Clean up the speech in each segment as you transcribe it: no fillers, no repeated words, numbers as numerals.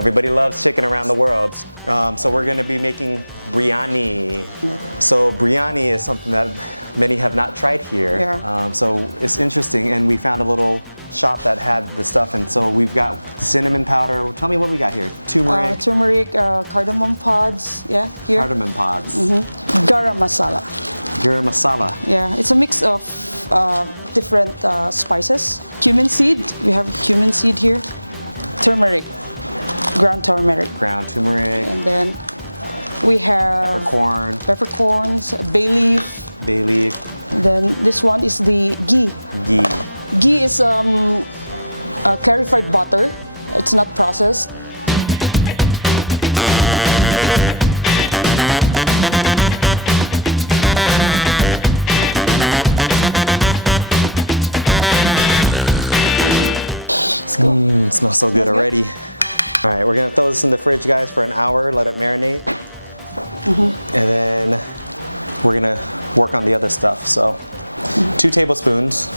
Everybody loves chicken around the world. So we're gonna be making biryani. So biryani is something that many have not tried here. Yeah. So it's interesting, and we found a little shop that had the stuff, and so we've got cinnamon powder. Tell me what we got here. Turmeric. Turmeric, cardamom pods, yeah, here. Cardamom pods. Garam masala. Garam masala. Yeah, it's a mix of different spices. Cumin seed, we have cumin seed here. Turmeric, ground turmeric. Ground turmeric. And then we have Peppercorn. peppercorns, bay leaf. Bay leaf. Then this one is the ghee. Ghee. Ghee is clarified butter. It's not processed. Smells so good already. All right, we're gonna throw this in the fridge, guys, for an hour, let it marinate. And then we're gonna work on the other stuff. So 2 tablespoons.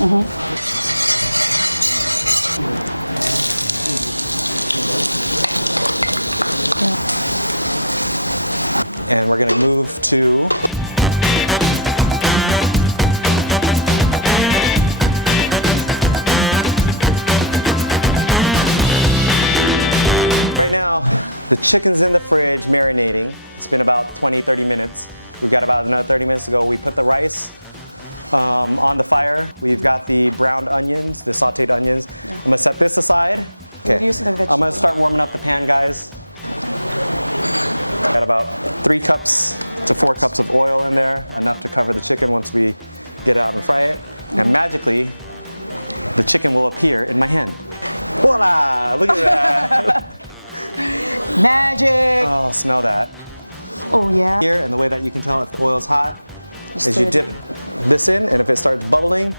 And we're gonna move to right now, the chicken's in the fridge marinating. It's been about 20-30 minutes. We've got about another 30 minutes to go. We put the rice on the fire. We've got the browned onions, the sauteed onions. I'm gonna set this aside. Okay. Use the I'm gonna start warming up the pan, guys. Got about 3 cups to 4 cups of oil in there, enough to cover the chicken once we get it out and fry it. And magically, the chicken will appear in my hand. Voila! Look at that. Magic! Oh, smell that. Oh yeah. Here, and the way that you can tell if the oil's hot is you stir it dip this in, and if it starts bubbling,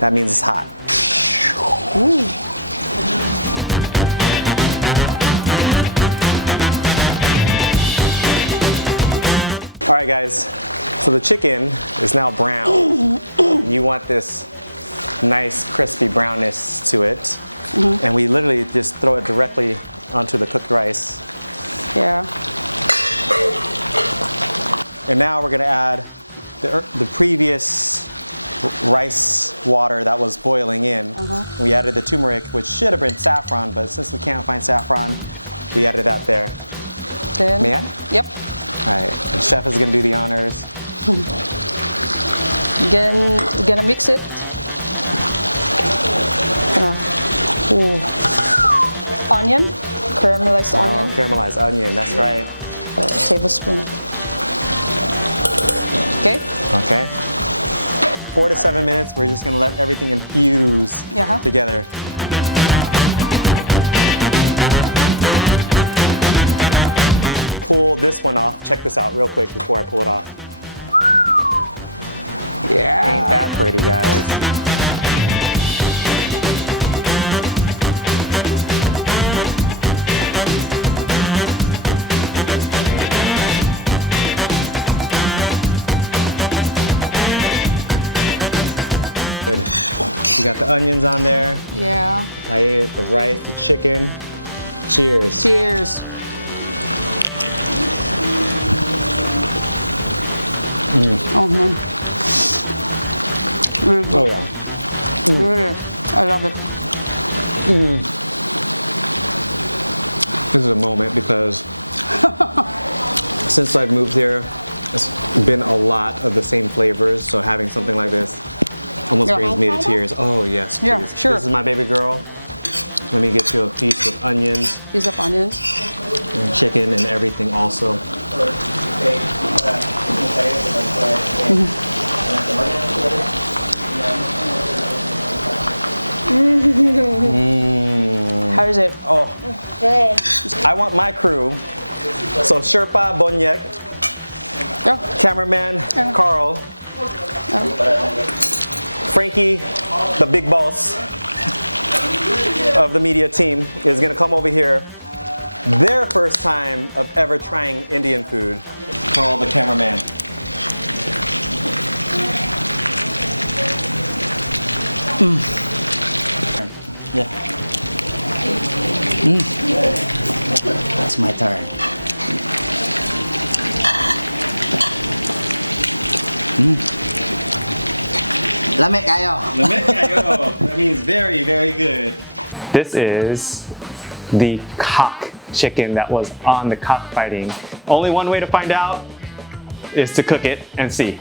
that means it's hot. Ooh. All right, guys, so the chicken is now brown. You want this nice crispy brownness to it. And we literally just throw it directly onto the cooked rice. Yeah. And now we're gonna add the previous rice water that was boiling in. We added the turmeric, which should have been saffron, but since we can't find saffron, we added that there. Then. May I? Yep. All right, the chef is gonna do the honors. Again, we're gonna mix it. Onion, caramelized onion. Oh, caramelized onion, that's right. A tablespoon of it. Okay. Okay. 4 to 7 minutes, we're just gonna let everything infuse together. Pull this one off. Check this out real quick before I pull it off. Yeah. Ain't that pretty, guys? Good. You got the onions on there, Yeah. the paella, the rice, the chicken. Cheers. Cheers. Oh man. Really good. Oh yeah. Really. I love it. This is a moment because since I've moved here, it's been a lot of the same flavors. So having something like this almost brings me to tears. Oh yes, please. Yeah, sure. This is my baby girl. Let me get you a piece with onions Piece of onions. and chicken and everything also. How is it? Oh, Good. I want my crew. So Sherpa Bonyek, Yeah. cameraman Carl, Frankie, the big boss of the media team, is gonna come over here. Their first time of ever trying Indian food. Carl, the cameraman. Yeah. It's my turn. Lame kayo. That means very, very good. This is the cock chicken that was on the cockfighting. Only one way to find out is to cook it and see.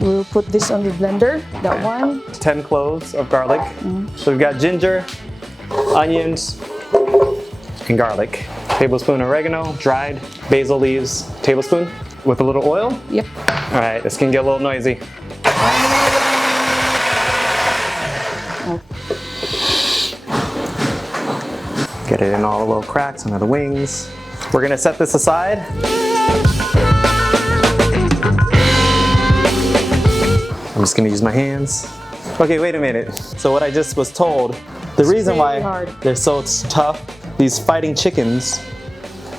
We'll put this on the blender. That one. 10 cloves of garlic. So we've got ginger, onions, and garlic. Tablespoon oregano, dried basil leaves, tablespoon with a little oil. Yep. All right, this can get a little noisy. Get it in all the little cracks under the wings. We're gonna set this aside. I'm just gonna use my hands. Okay, wait a minute. So what I just was told, the reason why really hard. they're so tough, these fighting chickens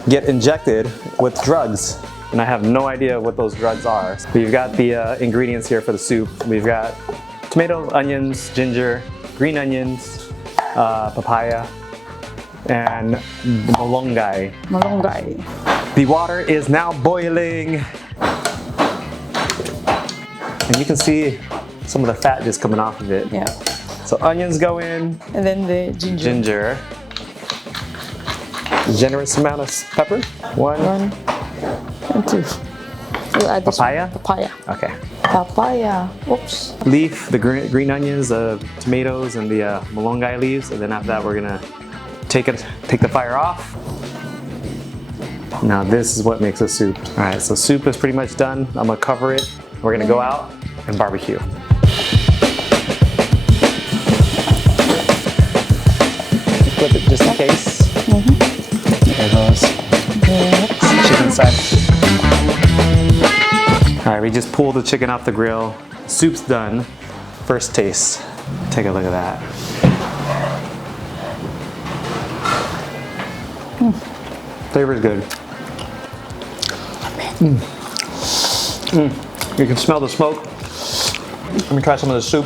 get injected with drugs. And I have no idea what those drugs are. We've got the ingredients here for the soup. We've got tomato, onions, ginger, green onions, papaya, and malunggay. Malunggay. The water is now boiling. And you can see some of the fat just coming off of it. Yeah. So onions go in, And then the ginger. ginger, generous amount of pepper, one, 1 and 2. We'll add this Papaya? one. Papaya. okay. Papaya. Oops. Leaf, the green onions, the tomatoes, and the malunggay leaves, and then after that we're gonna take the fire off. Now this is what makes a soup. All right, so soup is pretty much done. I'm gonna cover it. We're gonna go out and barbecue. Flip it just in case. There goes chicken side. All right, we just pulled the chicken off the grill. Soup's done. First taste. Take a look at that. Flavor is good. You can smell the smoke. Let me try some of the soup.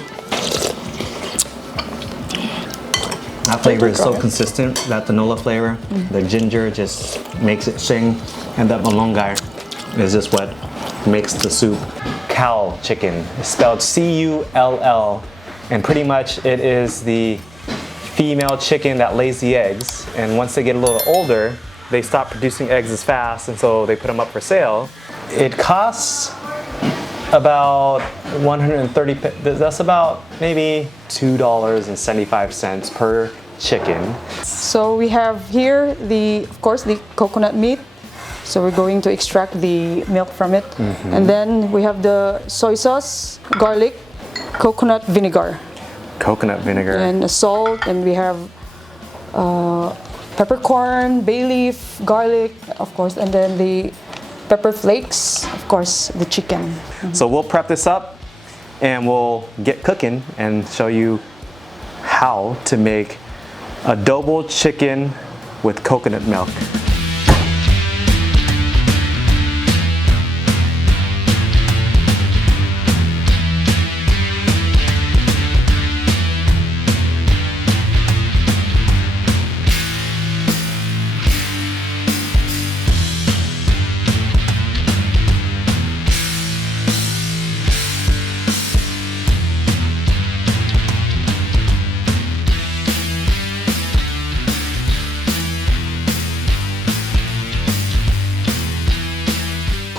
That flavor is so consistent. That tinola flavor, the ginger just makes it sing, and that malunggay is just what makes the soup. Cull chicken, it's spelled C-U-L-L, and pretty much it is the female chicken that lays the eggs, and once they get a little older, they stop producing eggs as fast, and so they put them up for sale. It costs about 130, that's about maybe $2.75 per chicken. So we have here of course, the coconut meat. So we're going to extract the milk from it. And then we have the soy sauce, garlic, coconut vinegar, Coconut vinegar. and salt. And we have peppercorn, bay leaf, garlic, of course, and then the pepper flakes, of course, the chicken. So we'll prep this up and we'll get cooking and show you how to make adobo chicken with coconut milk.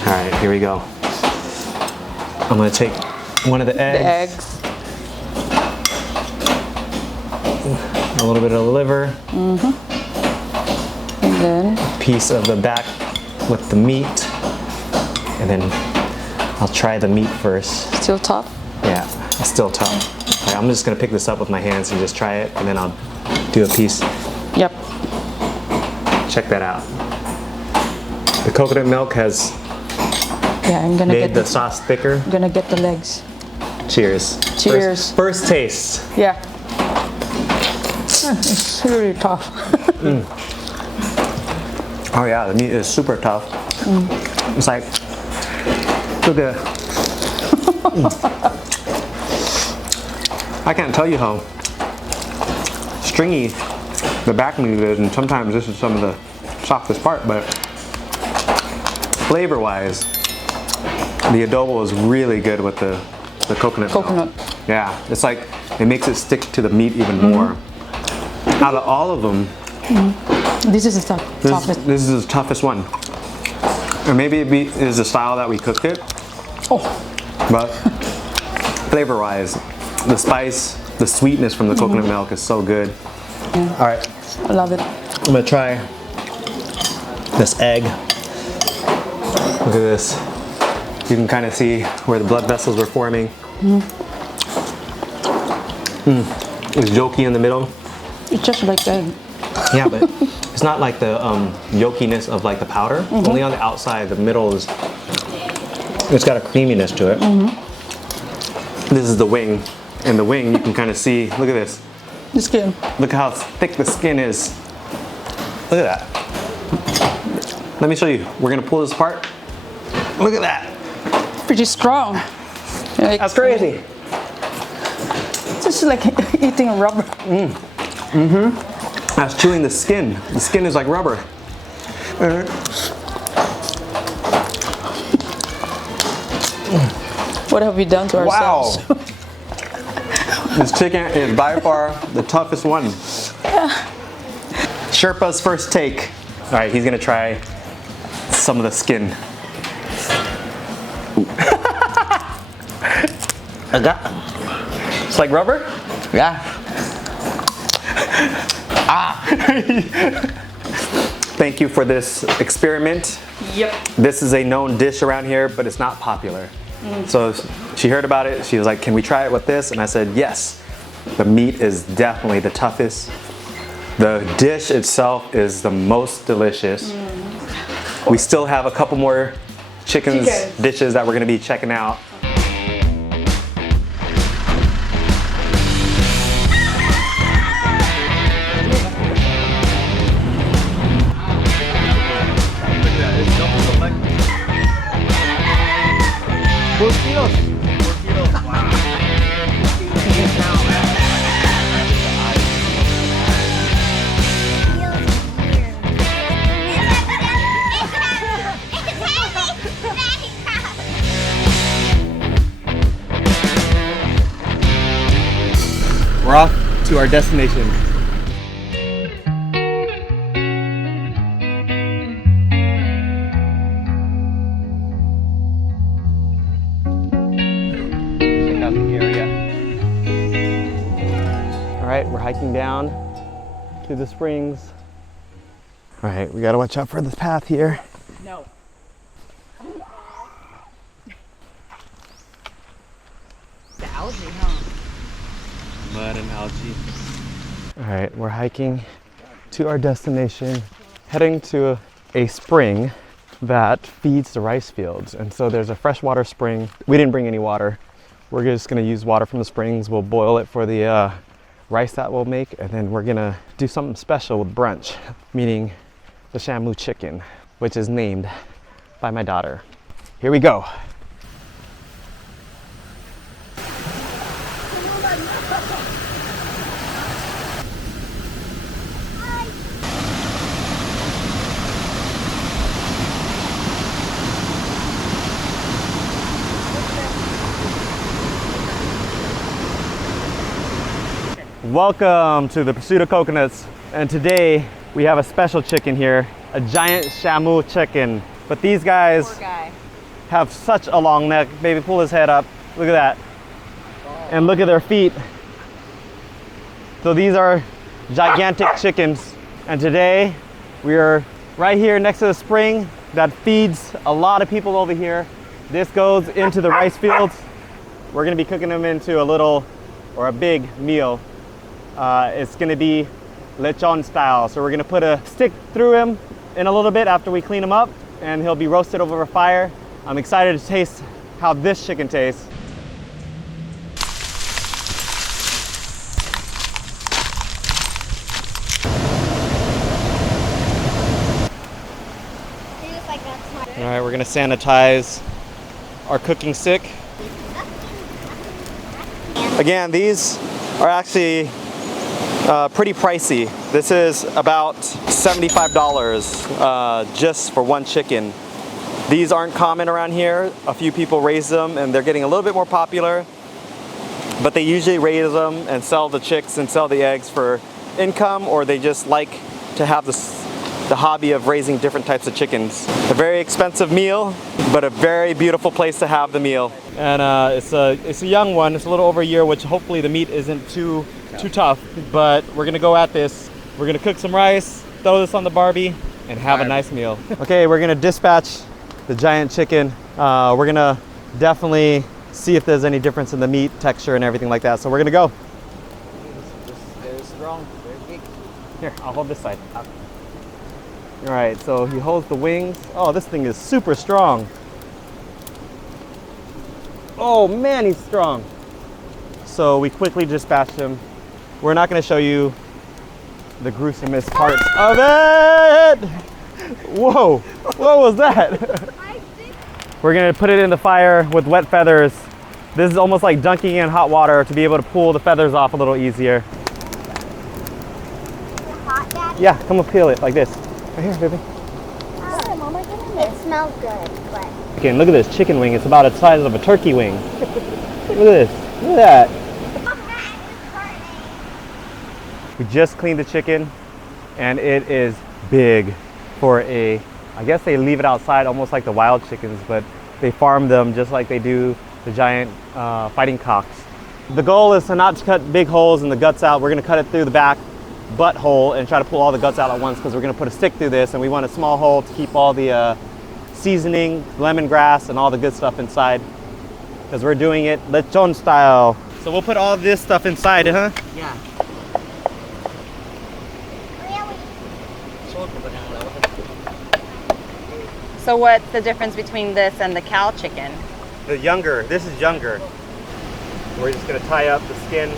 All right, here we go. I'm gonna take one of the The eggs, eggs. a little bit of the liver, And then piece of the back with the meat, and then I'll try the meat first. still top. Yeah, it's still tough. All right, I'm just gonna pick this up with my hands and just try it, and then I'll do a piece. Yep. Check that out. The coconut milk has Yeah, I'm gonna made get the sauce thicker. I'm gonna get the legs. Cheers. Cheers. First taste. Yeah. It's really tough. Oh yeah, the meat is super tough. It's like, look at I can't tell you how stringy the back meat is, and sometimes this is some of the softest part, but flavor-wise, the adobo is really good with the coconut milk. Coconut. Yeah, it's like it makes it stick to the meat even more. Out of all of them, This is the toughest. this is the toughest one. Or maybe it is the style that we cooked it, Oh, but flavor-wise, the spice, the sweetness from the coconut milk is so good. All right, I love it. I'm gonna try this egg. Look at this. You can kind of see where the blood vessels were forming. It's yolky in the middle. It's just like that. Yeah, but it's not like the yolkiness of like the powder. Only on the outside, the middle is, it's got a creaminess to it. This is the wing. And the wing, you can kind of see, look at this. The skin. Look how thick the skin is. Look at that. Let me show you. We're gonna pull this apart. Look at that. Pretty strong. Like, That's crazy. it's just like eating a rubber. That's chewing the skin. The skin is like rubber. What have we done to Wow. ourselves? This chicken is by far the toughest one. Sherpa's first take. All right, he's gonna try some of the skin. It's like rubber? Yeah. Thank you for this experiment. Yep. This is a known dish around here, but it's not popular. So she heard about it. She was like, can we try it with this? And I said, yes. The meat is definitely the toughest. The dish itself is the most delicious. We still have a couple more chicken dishes that we're gonna be checking out. We're off to our destination. Check out the area. All right, we're hiking down to the springs. All right, we gotta watch out for this path here. No. Mud and algae. All right, we're hiking to our destination, heading to a spring that feeds the rice fields. And so there's a freshwater spring. We didn't bring any water. We're just gonna use water from the springs. We'll boil it for the rice that we'll make, and then we're gonna do something special with brunch, meaning the Shamu chicken, which is named by my daughter. Here we go. Welcome to the Pursuit of Coconuts, and today we have a special chicken here, a giant Shamu chicken. But these guys have such a long neck. Baby, pull his head up. Look at that. And look at their feet. So these are gigantic chickens. And today we are right here next to the spring that feeds a lot of people over here. This goes into the rice fields. We're gonna be cooking them into a little or a big meal. It's gonna be lechon style. So we're gonna put a stick through him in a little bit after we clean him up, and he'll be roasted over a fire. I'm excited to taste how this chicken tastes. All right, we're gonna sanitize our cooking stick. Again, these are actually pretty pricey. This is about $75 just for one chicken. These aren't common around here. A few people raise them and they're getting a little bit more popular, but they usually raise them and sell the chicks and sell the eggs for income, or they just like to have the hobby of raising different types of chickens. A very expensive meal, but a very beautiful place to have the meal. And it's a young one. It's a little over a year, which hopefully the meat isn't too tough, but we're gonna go at this. We're gonna cook some rice, throw this on the Barbie, and have a nice meal. Okay, we're gonna dispatch the giant chicken. We're gonna definitely see if there's any difference in the meat texture and everything like that. So we're gonna go. Very strong, very big. Here, I'll hold this side. All right, so he holds the wings. Oh, this thing is super strong. Oh man, he's strong. So we quickly dispatched him. We're not gonna show you the gruesomest parts of it. Whoa, what was that? We're gonna put it in the fire with wet feathers. This is almost like dunking in hot water to be able to pull the feathers off a little easier. Is it hot, Daddy? Yeah, come and peel it like this. Right here, baby. Oh, Mama, it smells good, but Okay, and look at this chicken wing. It's about the size of a turkey wing. Look at this. Look at that. We just cleaned the chicken, and it is big for I guess they leave it outside almost like the wild chickens, but they farm them just like they do the giant fighting cocks. The goal is to not cut big holes in the guts out. We're gonna cut it through the back butthole and try to pull all the guts out at once, because we're gonna put a stick through this, and we want a small hole to keep all the seasoning, lemongrass, and all the good stuff inside, because we're doing it lechon style. So we'll put all this stuff inside, huh? Yeah. So what's the difference between this and the cow chicken? The younger, this is younger. We're just gonna tie up the skin.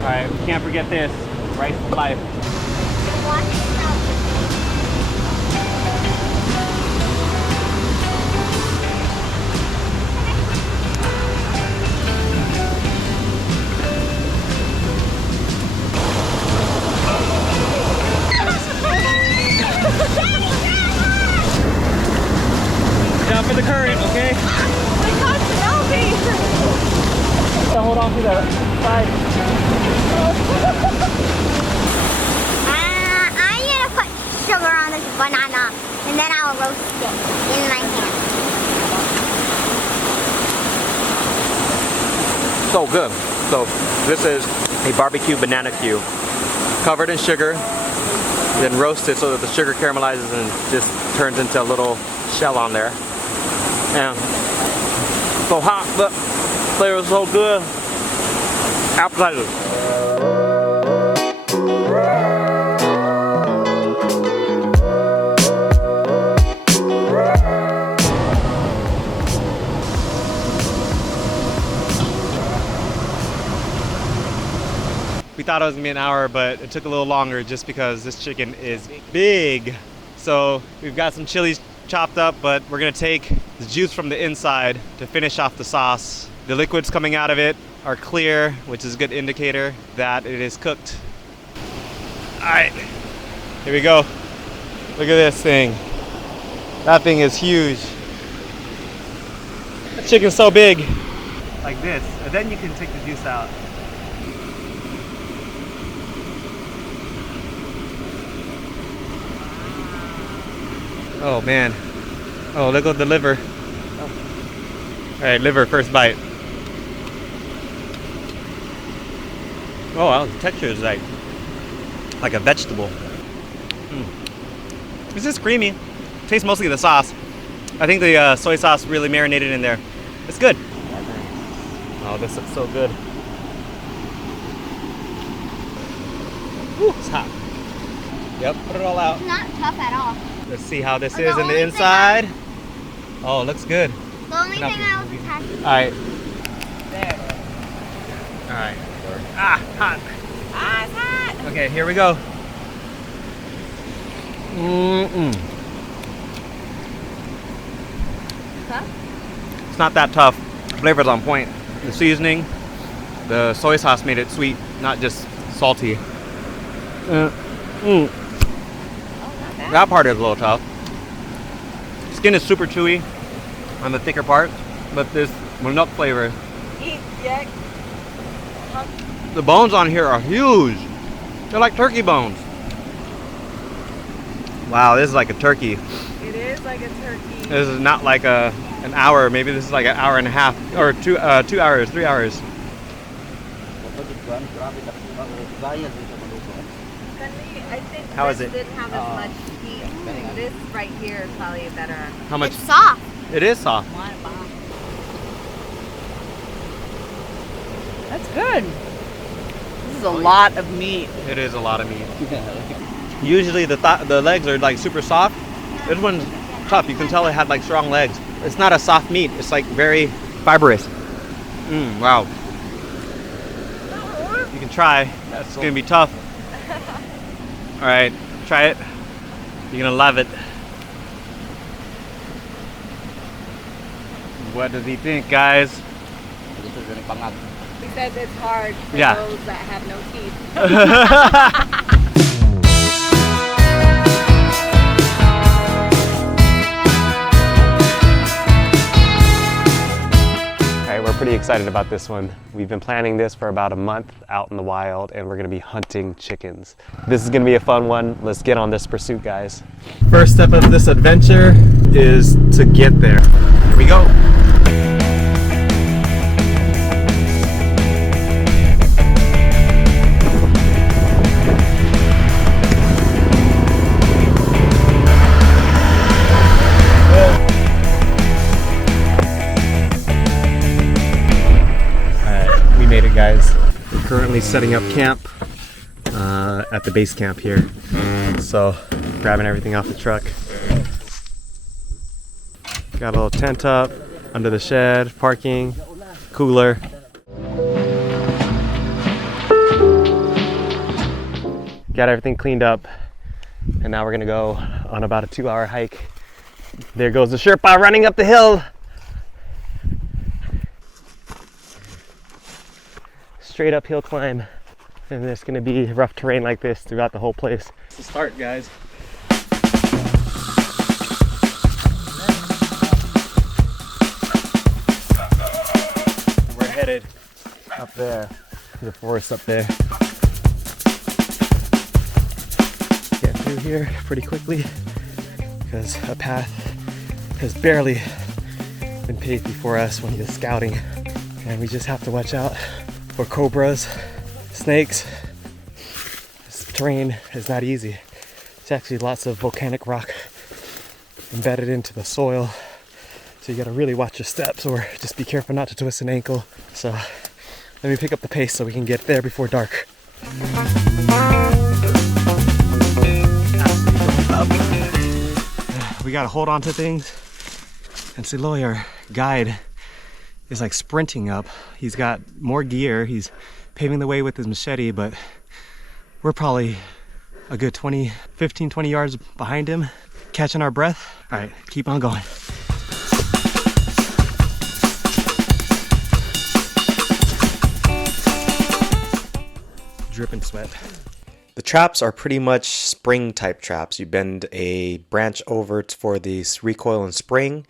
All right, we can't forget this, rice of life. Down for the current, okay? So hold on to the side. I'm gonna put sugar on this banana and then I'll roast it in my hand. So good. So this is a barbecue banana cue, covered in sugar, then roasted so that the sugar caramelizes and just turns into a little shell on there. And so hot, but flavor is so good. Appetizer. We thought it was gonna be an hour, but it took a little longer just because this chicken is big. So we've got some chilies chopped up, but we're gonna take the juice from the inside to finish off the sauce. The liquids coming out of it are clear, which is a good indicator that it is cooked. All right, here we go. Look at this thing. That thing is huge. That chicken's so big. Like this, and then you can take the juice out. Oh man. Oh, look at the liver. All right, liver, first bite. Oh, wow, the texture is like a vegetable. This is creamy. Tastes mostly the sauce. I think the soy sauce really marinated in there. It's good. Oh, this looks so good. Ooh, it's hot. Yep, put it all out. It's not tough at all. Let's see how this The is in only the thing inside. Oh, looks good. The only thing Nothing. I was attached All right. There. All right. Ah, hot. Ah, it's hot. Okay, here we go. Mm-mm. Huh? It's not that tough. Flavor's on point. The seasoning, the soy sauce made it sweet, not just salty. That part is a little tough. Skin is super chewy on the thicker part, but this milk flavor. Eat, yeah. The bones on here are huge. They're like turkey bones. Wow, this is like a turkey. It is like a turkey. This is not like an hour. Maybe this is like an hour and a half, or 2 hours, 3 hours. I think How this is it? didn't have as much heat. This right here is probably better. How much? It's soft. It is soft. That's good. This is a lot of meat. It is a lot of meat. Usually the legs are like super soft. This one's tough. You can tell it had like strong legs. It's not a soft meat. It's like very fibrous. Wow. You can try. It's gonna be tough. All right, try it. You're gonna love it. What does he think, guys? He says it's hard for Yeah. those that have no teeth. We're pretty excited about this one. We've been planning this for about a month out in the wild, and we're gonna be hunting chickens. This is gonna be a fun one. Let's get on this pursuit, guys. First step of this adventure is to get there. Here we go. Made it, guys. We're currently setting up camp at the base camp here. So, grabbing everything off the truck. Got a little tent up under the shed, parking, cooler. Got everything cleaned up, and now we're gonna go on about a 2-hour hike. There goes the Sherpa running up the hill. Straight uphill climb, and there's gonna be rough terrain like this throughout the whole place. Let's start, guys. We're headed up there to the forest up there. Get through here pretty quickly because a path has barely been paved before us when he was scouting, and we just have to watch out for cobras, snakes. This terrain is not easy. It's actually lots of volcanic rock embedded into the soil, so you gotta really watch your steps or just be careful not to twist an ankle. So let me pick up the pace so we can get there before dark. We gotta hold on to things, and Siloy, our guide, is like sprinting up. He's got more gear. He's paving the way with his machete, but we're probably a good 15, 20 yards behind him, catching our breath. All right, keep on going. Dripping sweat. The traps are pretty much spring type traps. You bend a branch over for the recoil and spring.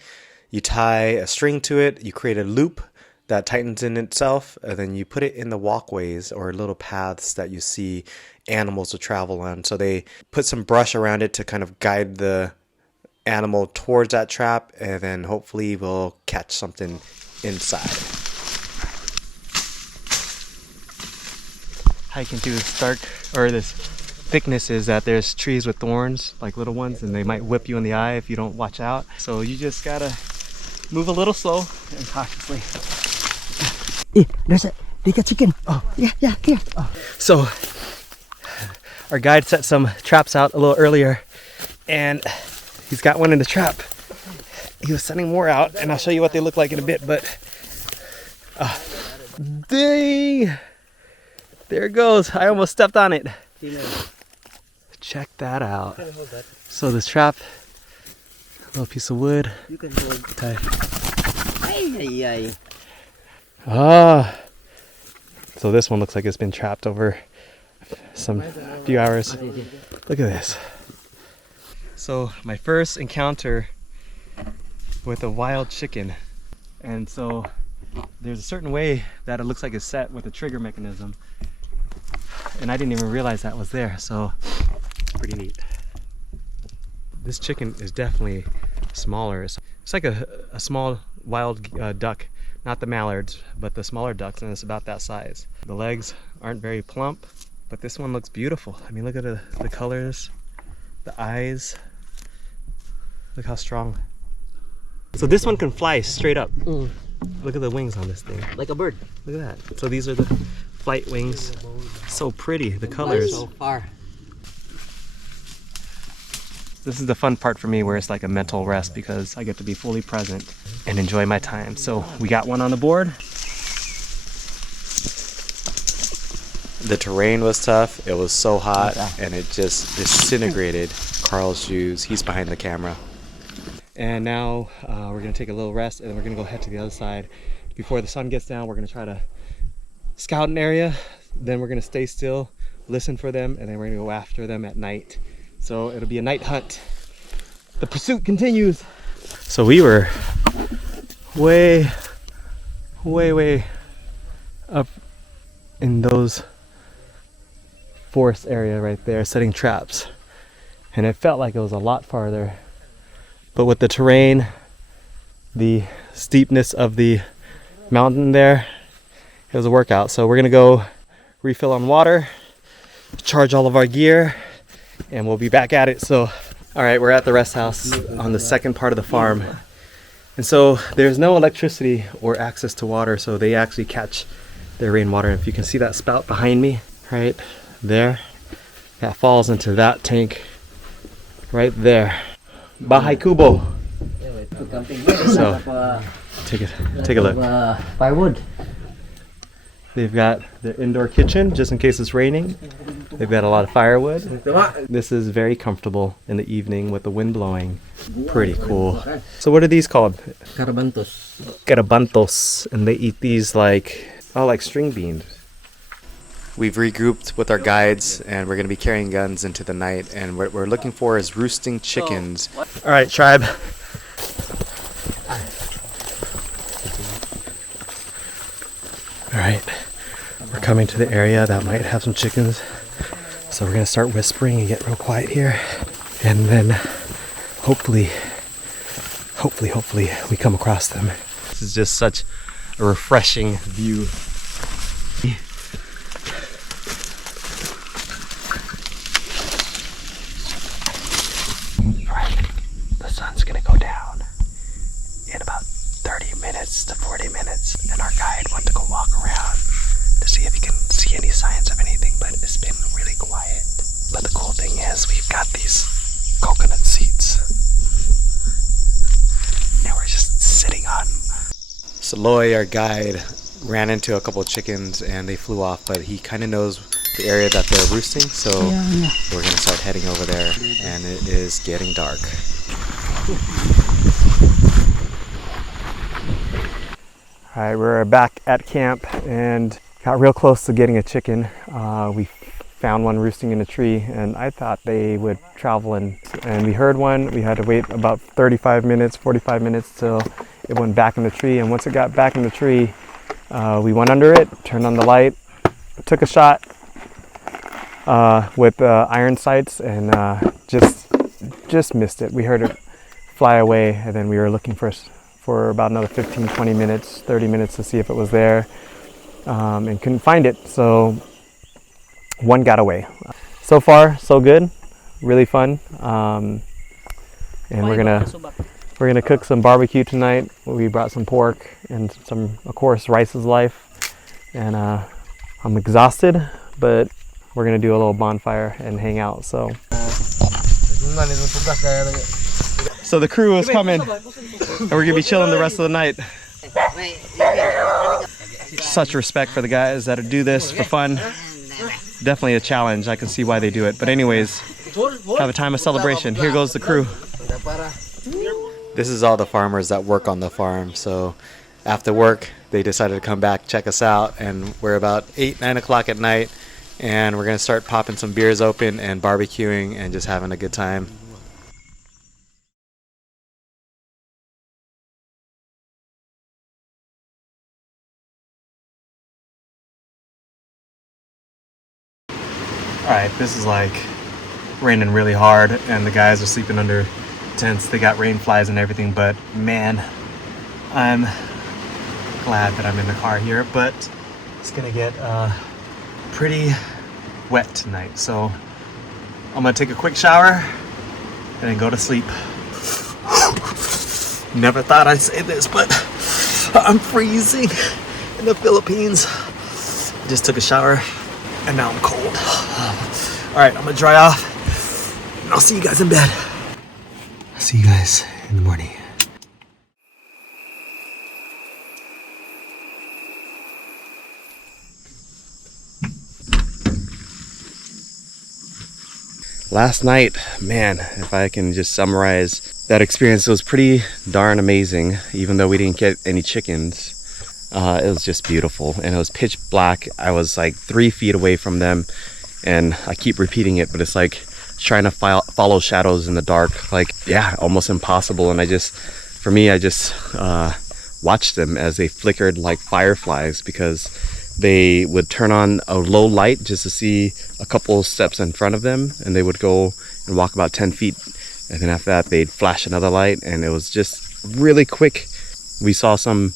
You tie a string to it, you create a loop that tightens in itself, and then you put it in the walkways or little paths that you see animals to travel on. So they put some brush around it to kind of guide the animal towards that trap, and then hopefully we'll catch something inside. Hiking through this dark, or this thickness, is that there's trees with thorns, like little ones, and they might whip you in the eye if you don't watch out. So you just gotta move a little slow and cautiously. There's a chicken. Oh, yeah, here. Oh. So our guide set some traps out a little earlier, and he's got one in the trap. he was sending more out, and I'll show you what they look like in a bit. But dang, there it goes. I almost stepped on it. Check that out. You can hold that. So this trap, a little piece of wood. You can hold. Okay. Ay, ay, ay. Ah. So this one looks like it's been trapped over some few hours. Look at this. So my first encounter with a wild chicken. And so there's a certain way that it looks like it's set with a trigger mechanism. And I didn't even realize that was there, so pretty neat. This chicken is definitely smaller. It's like a small wild duck, not the mallards, but the smaller ducks, and it's about that size. The legs aren't very plump, but this one looks beautiful. I mean, look at the colors, the eyes. Look how strong. So this one can fly straight up. Look at the wings on this thing. Like a bird. Look at that. So these are the flight wings. So pretty, the colors. So far. This is the fun part for me, where it's like a mental rest because I get to be fully present and enjoy my time. So we got one on the board. The terrain was tough. It was so hot and it just disintegrated Carl's shoes. He's behind the camera. And now we're gonna take a little rest and then we're gonna go head to the other side. Before the sun gets down, we're gonna try to scout an area. Then we're gonna stay still, listen for them, and then we're gonna go after them at night. So it'll be a night hunt. The pursuit continues. So we were way up in those forest area right there, setting traps. And it felt like it was a lot farther. But with the terrain, the steepness of the mountain there, it was a workout. So we're gonna go refill on water, charge all of our gear, and we'll be back at it. So, all right, we're at the rest house on the second part of the farm. And so there's no electricity or access to water, so they actually catch their rainwater. If you can see that spout behind me, right there, that falls into that tank right there. Bahay Kubo. So, take a look. Firewood. They've got their indoor kitchen just in case it's raining. They've got a lot of firewood. This is very comfortable in the evening with the wind blowing. Pretty cool. So what are these called? Carabantos. Carabantos. And they eat these like string beans. We've regrouped with our guides and we're going to be carrying guns into the night. And what we're looking for is roosting chickens. All right, tribe. All right, we're coming to the area that might have some chickens. So we're gonna start whispering and get real quiet here. And then hopefully we come across them. This is just such a refreshing view. The sun's gonna go down in about 30 minutes to 40 minutes, and our guide went to go walk around to see if he can see any signs of anything, but it's been really quiet. But the cool thing is we've got these coconut seats and we're just sitting on. So Loy, our guide, ran into a couple of chickens and they flew off, but he kind of knows the area that they're roosting, so we're gonna start heading over there, and it is getting dark. All right, we're back at camp and got real close to getting a chicken. We found one roosting in a tree, and I thought they would travel in. And we heard one. We had to wait about 35 minutes, 45 minutes till it went back in the tree. And once it got back in the tree, we went under it, turned on the light, took a shot with iron sights, and just missed it. We heard it fly away, and then we were looking for about another 15, 20 minutes, 30 minutes to see if it was there, and couldn't find it. So one got away. So far, so good. Really fun. And we're gonna cook some barbecue tonight. We brought some pork and some, of course, Rice is Life. And I'm exhausted, but we're gonna do a little bonfire and hang out. So So the crew is coming, and we're gonna be chilling the rest of the night. Such respect for the guys that do this for fun. Definitely a challenge. I can see why they do it. But anyways, have a time of celebration. Here goes the crew. This is all the farmers that work on the farm. So after work, they decided to come back, check us out, and we're about 8, 9 o'clock at night, and we're gonna start popping some beers open and barbecuing and just having a good time. Alright, this is like raining really hard and the guys are sleeping under tents. They got rain flies and everything, but man, I'm glad that I'm in the car here, but it's gonna get pretty wet tonight. So I'm gonna take a quick shower and then go to sleep. Never thought I'd say this, but I'm freezing in the Philippines. Just took a shower and now I'm cold. Alright, I'm gonna dry off and I'll see you guys in bed. I'll see you guys in the morning. Last night, man, if I can just summarize that experience, it was pretty darn amazing. Even though we didn't get any chickens, it was just beautiful, and it was pitch black. I was like 3 feet away from them, and I keep repeating it, but it's like trying to follow shadows in the dark. Like, yeah, almost impossible. And I just watched them as they flickered like fireflies, because they would turn on a low light just to see a couple steps in front of them, and they would go and walk about 10 feet, and then after that they'd flash another light, and it was just really quick. We saw some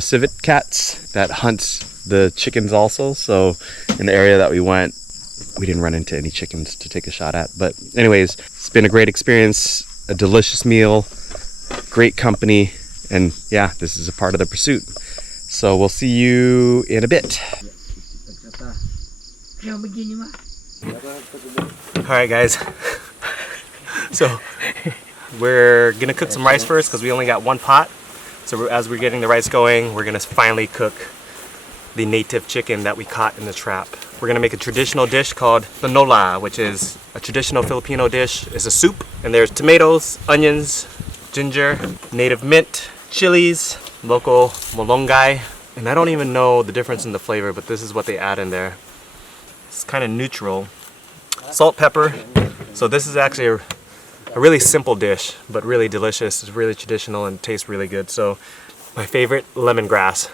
civet cats that hunt the chickens also, so in the area that we went, we didn't run into any chickens to take a shot at. But anyways, it's been a great experience, a delicious meal, great company, and yeah, this is a part of the pursuit. So we'll see you in a bit. Alright guys, so we're gonna cook some rice first because we only got one pot. So as we're getting the rice going, we're gonna finally cook the native chicken that we caught in the trap. We're gonna make a traditional dish called tinola, which is a traditional Filipino dish. It's a soup, and there's tomatoes, onions, ginger, native mint, chilies, local malunggay, and I don't even know the difference in the flavor, but this is what they add in there. It's kind of neutral. Salt, pepper. So this is actually a really simple dish, but really delicious. It's really traditional and tastes really good. So my favorite, lemongrass.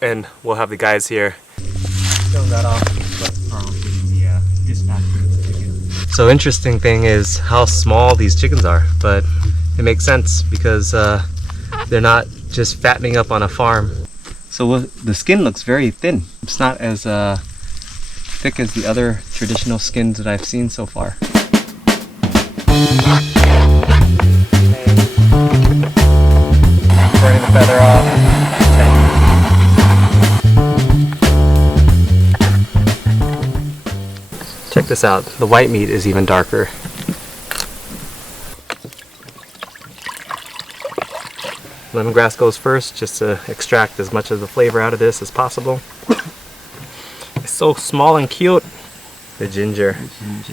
And we'll have the guys here. So interesting thing is how small these chickens are, but it makes sense because they're not just fattening up on a farm. So the skin looks very thin. It's not as thick as the other traditional skins that I've seen so far. Burning the feather off. Check this out. The white meat is even darker. Lemongrass goes first just to extract as much of the flavor out of this as possible. It's so small and cute. The ginger.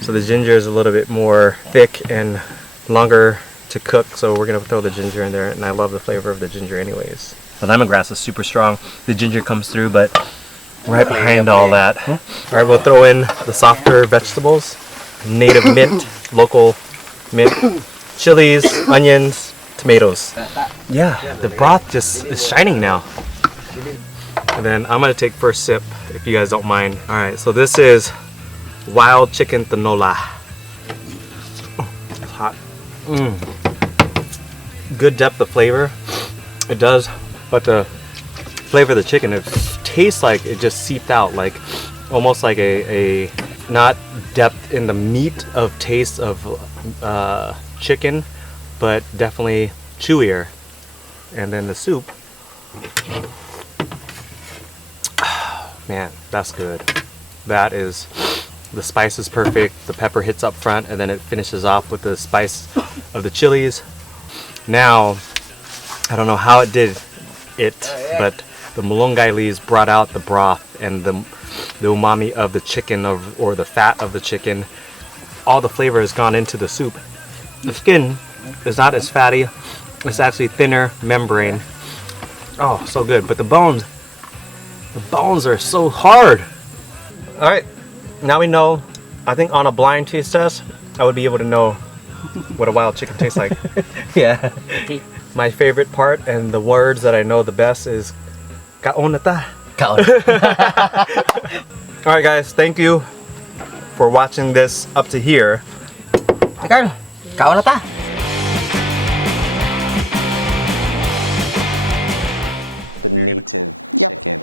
So the ginger is a little bit more thick and longer to cook, so we're gonna throw the ginger in there, and I love the flavor of the ginger anyways. The lemongrass is super strong. The ginger comes through, but right behind all that. Alright, we'll throw in the softer vegetables. Native mint, local mint, chilies, onions, tomatoes. Yeah, the broth just is shining now. And then I'm gonna take first sip, if you guys don't mind. Alright, so this is wild chicken tinola. It's hot. Good depth of flavor. It does, but the flavor of the chicken, it tastes like it just seeped out, like almost like a not depth in the meat of taste of chicken, but definitely chewier. And then the soup, man, that's good. That is, the spice is perfect. The pepper hits up front, and then it finishes off with the spice of the chilies. Now, I don't know how it did it, but the malunggay leaves brought out the broth and the umami of the chicken or the fat of the chicken. All the flavor has gone into the soup. The skin is not as fatty. It's actually thinner membrane. Oh, so good. But the bones are so hard. All right, now we know. I think on a blind taste test, I would be able to know what a wild chicken tastes like. Yeah. My favorite part and the words that I know the best is kaonata. Kaon. All right, guys, thank you for watching this up to here. Carl, kaon na ta. The native Yep. chicken.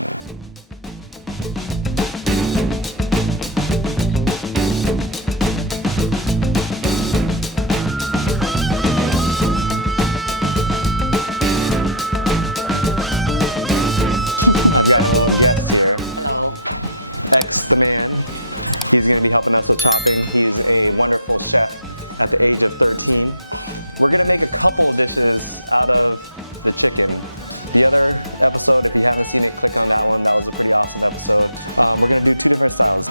I've got a little guest here. Hello. X the man. He's going to be helping us with chopping. He's a wonderful chef at the age of 13. We're going to make a couple dishes out of the chicken. The other episode, if you haven't seen it, click on that one. That was a pretty awesome episode. We're going to do two different styles.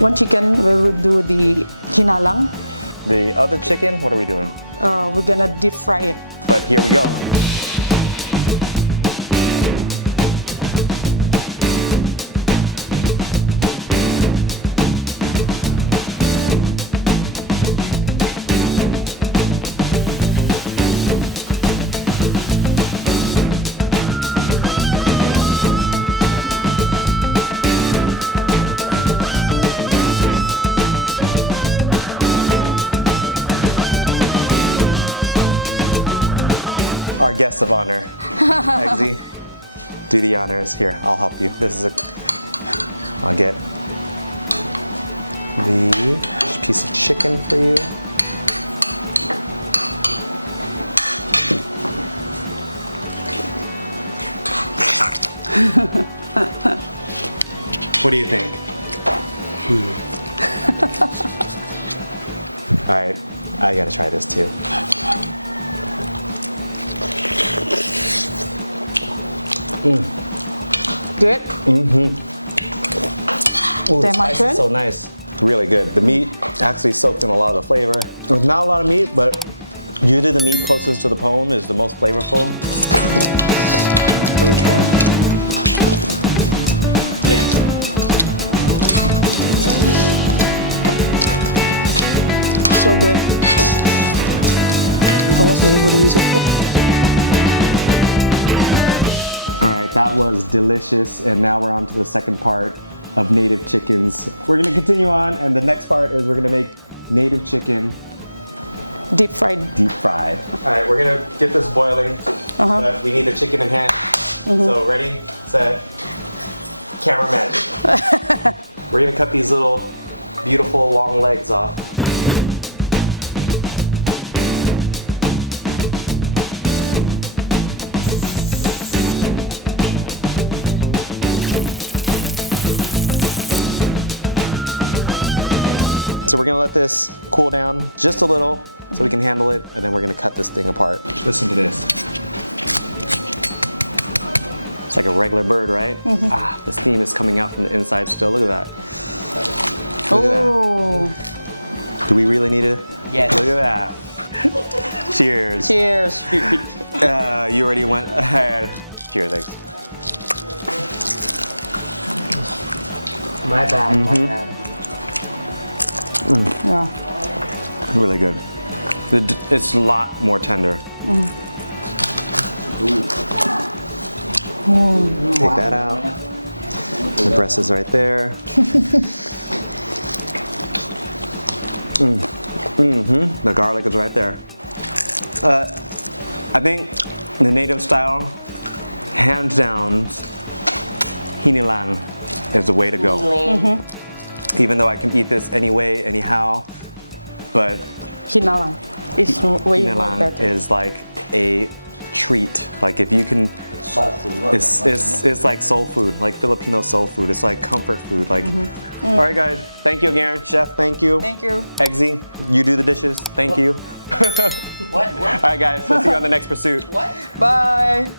One chicken, we will do the kinalang. The other chicken, what are we doing? We're gonna deep fry it. But here we go. Our guest of honor, Eggsy, do the honors. Here, I'll help you. I'll get the piece of chicken for you. What do you think? All right, I gotta try this too. Good? Ooh, the Is that my spice turn? is so nice. Really good. The meat actually soaked in a lot of the flavor. There's not a lot of meat, but usually the meat closest to the bone is the most flavorful. So good. Gawas na yung isip ko. All right, that was delicious. And now we're on to the second part of native chickens. We're gonna continue on, and the next part is we're gonna make native chicken Deep fried. deep fried. All right, we're gonna get this boiling, but we need the chicken in hand. So ready, set, camera magic. We're gonna cut these little beautiful long legs off. So we're gonna let this cool down just a little so we can handle it, and then we're gonna cut this thing apart. Listen to this. It's like a regular bird, right? Ah, the steam is coming out from the inside still. Look at that. Look at Oh, that. Do we really need to? Yes. Look at that. Cheers. cheers. You already went ahead. Cheers, thanks. My bad, my bad. Yeah. Really good. It's a lot more tender. Take that out. The breast is right there. The garlic is right there. I think the native style, hands down, hinilang is the way to go. Even though I can eat this anyway, anyhow, but Kinalang is way more hinilang better. is like a treat. Like if you can It's like soul food, like Filipino soul food. It's like comfort food. Like, all right, guys. Thank you again, Chef. Thank you. Thank you. Eggsy, you do the dishes. Thank you. What? All right, guys. We'll see you on the next pursuit. Bye.